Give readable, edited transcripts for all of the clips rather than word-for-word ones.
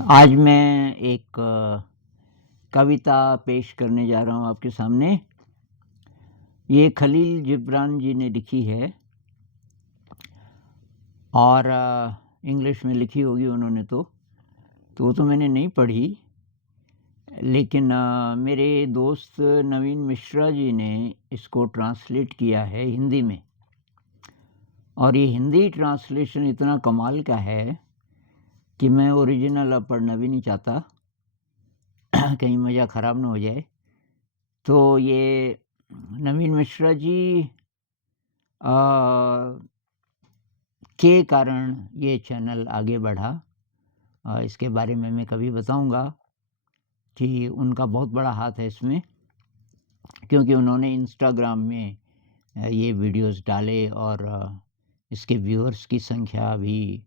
आज मैं एक कविता पेश करने जा रहा हूँ आपके सामने। ये खलील जिब्रान जी ने लिखी है और इंग्लिश में लिखी होगी उन्होंने तो वो तो मैंने नहीं पढ़ी, लेकिन मेरे दोस्त नवीन मिश्रा जी ने इसको ट्रांसलेट किया है हिंदी में। और ये हिंदी ट्रांसलेशन इतना कमाल का है कि मैं ओरिजिनल अब पढ़ना भी नहीं चाहता कहीं मज़ा ख़राब ना हो जाए। तो ये नवीन मिश्रा जी के कारण ये चैनल आगे बढ़ा। इसके बारे में मैं कभी बताऊंगा कि उनका बहुत बड़ा हाथ है इसमें, क्योंकि उन्होंने इंस्टाग्राम में ये वीडियोस डाले और इसके व्यूअर्स की संख्या भी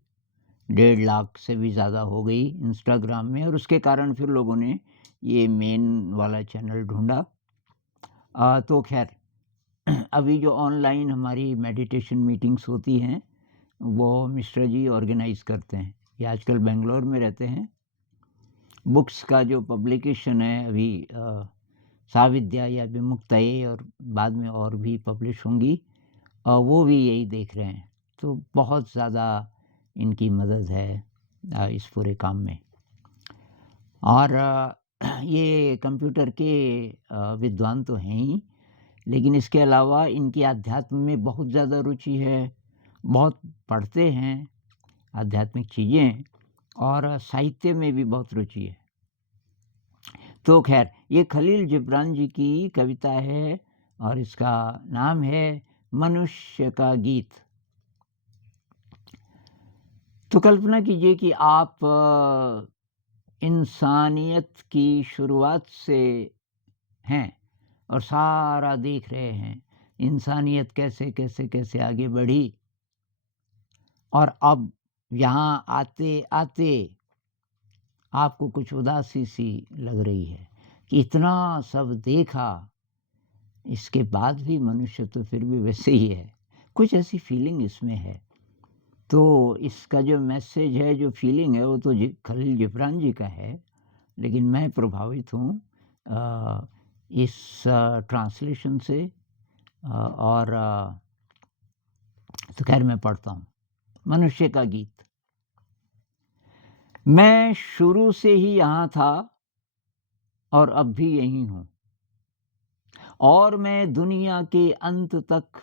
1.5 लाख से भी ज़्यादा हो गई इंस्टाग्राम में, और उसके कारण फिर लोगों ने ये मेन वाला चैनल ढूंढा। तो खैर अभी जो ऑनलाइन हमारी मेडिटेशन मीटिंग्स होती हैं वो मिश्रा जी ऑर्गेनाइज करते हैं। ये आजकल बेंगलोर में रहते हैं। बुक्स का जो पब्लिकेशन है अभी साविद्या या विमुक्तये और बाद में और भी पब्लिश होंगी, वो भी यही देख रहे हैं। तो बहुत ज़्यादा इनकी मदद है इस पूरे काम में। और ये कंप्यूटर के विद्वान तो हैं ही, लेकिन इसके अलावा इनकी अध्यात्म में बहुत ज़्यादा रुचि है, बहुत पढ़ते हैं आध्यात्मिक चीज़ें, और साहित्य में भी बहुत रुचि है। तो खैर ये खलील जिब्रान जी की कविता है और इसका नाम है मनुष्य का गीत। तो कल्पना कीजिए कि आप इंसानियत की शुरुआत से हैं और सारा देख रहे हैं इंसानियत कैसे कैसे कैसे आगे बढ़ी, और अब यहाँ आते आते आपको कुछ उदासी सी लग रही है कि इतना सब देखा, इसके बाद भी मनुष्य तो फिर भी वैसे ही है। कुछ ऐसी फीलिंग इसमें है। तो इसका जो मैसेज है, जो फीलिंग है, वो तो खलील जिब्रान जी का है, लेकिन मैं प्रभावित हूँ इस ट्रांसलेशन से। और तो खैर मैं पढ़ता हूँ। मनुष्य का गीत। मैं शुरू से ही यहाँ था और अब भी यहीं हूँ, और मैं दुनिया के अंत तक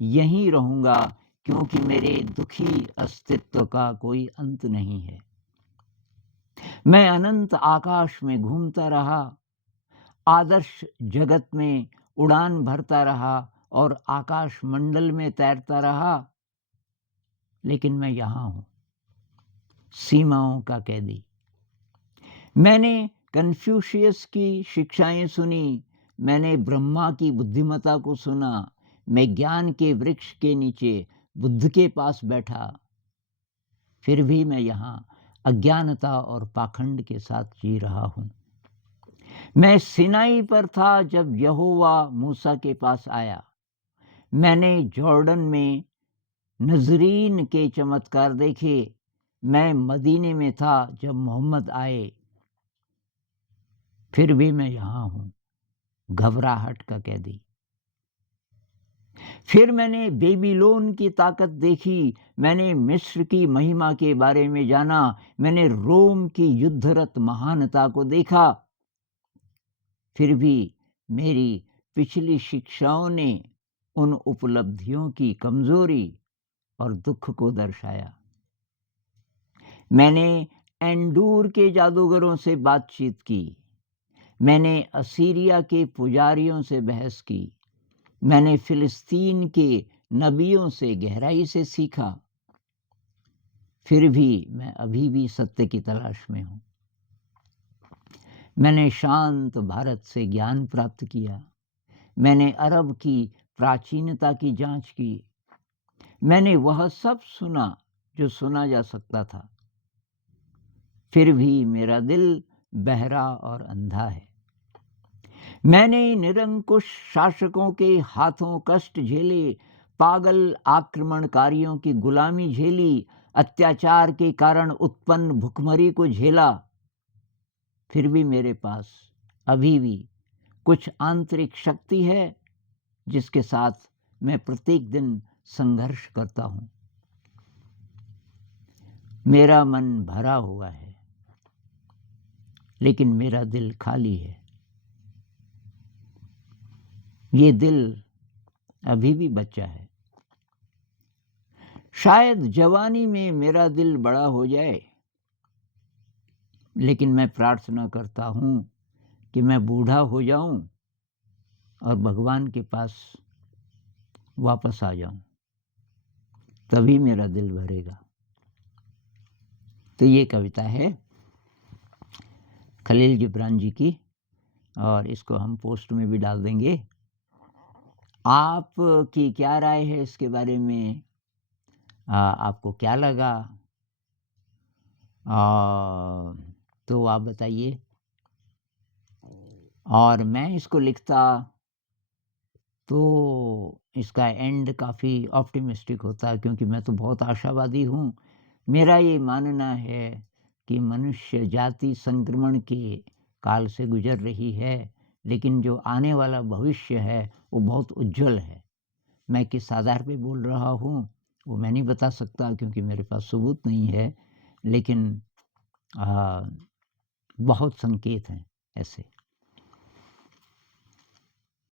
यहीं रहूँगा, क्योंकि मेरे दुखी अस्तित्व का कोई अंत नहीं है। मैं अनंत आकाश में घूमता रहा, आदर्श जगत में उड़ान भरता रहा और आकाश मंडल में तैरता रहा, लेकिन मैं यहाँ हूँ, सीमाओं का कैदी। मैंने कन्फ्यूशियस की शिक्षाएं सुनी, मैंने ब्रह्मा की बुद्धिमत्ता को सुना, मैं ज्ञान के वृक्ष के नीचे बुद्ध के पास बैठा, फिर भी मैं यहाँ अज्ञानता और पाखंड के साथ जी रहा हूँ। मैं सिनाई पर था जब यहोवा मूसा के पास आया, मैंने जॉर्डन में नजरीन के चमत्कार देखे, मैं मदीने में था जब मोहम्मद आए, फिर भी मैं यहाँ हूँ, घबराहट का कैदी। फिर मैंने बेबीलोन की ताकत देखी, मैंने मिस्र की महिमा के बारे में जाना, मैंने रोम की युद्धरत महानता को देखा, फिर भी मेरी पिछली शिक्षाओं ने उन उपलब्धियों की कमजोरी और दुख को दर्शाया। मैंने एंडूर के जादूगरों से बातचीत की, मैंने असीरिया के पुजारियों से बहस की, मैंने फिलिस्तीन के नबियों से गहराई से सीखा, फिर भी मैं अभी भी सत्य की तलाश में हूँ। मैंने शांत भारत से ज्ञान प्राप्त किया, मैंने अरब की प्राचीनता की जांच की, मैंने वह सब सुना जो सुना जा सकता था, फिर भी मेरा दिल बहरा और अंधा है। मैंने निरंकुश शासकों के हाथों कष्ट झेले, पागल आक्रमणकारियों की गुलामी झेली, अत्याचार के कारण उत्पन्न भुखमरी को झेला, फिर भी मेरे पास अभी भी कुछ आंतरिक शक्ति है जिसके साथ मैं प्रत्येक दिन संघर्ष करता हूँ। मेरा मन भरा हुआ है, लेकिन मेरा दिल खाली है। ये दिल अभी भी बच्चा है। शायद जवानी में मेरा दिल बड़ा हो जाए, लेकिन मैं प्रार्थना करता हूँ कि मैं बूढ़ा हो जाऊं और भगवान के पास वापस आ जाऊं, तभी मेरा दिल भरेगा। तो ये कविता है खलील जिब्रान जी की, और इसको हम पोस्ट में भी डाल देंगे। आपकी क्या राय है इसके बारे में? आपको क्या लगा? तो आप बताइए। और मैं इसको लिखता तो इसका एंड काफ़ी ऑप्टिमिस्टिक होता, क्योंकि मैं तो बहुत आशावादी हूँ। मेरा ये मानना है कि मनुष्य जाति संक्रमण के काल से गुजर रही है, लेकिन जो आने वाला भविष्य है वो बहुत उज्जवल है। मैं किस आधार पे बोल रहा हूँ वो मैं नहीं बता सकता, क्योंकि मेरे पास सबूत नहीं है, लेकिन बहुत संकेत हैं ऐसे।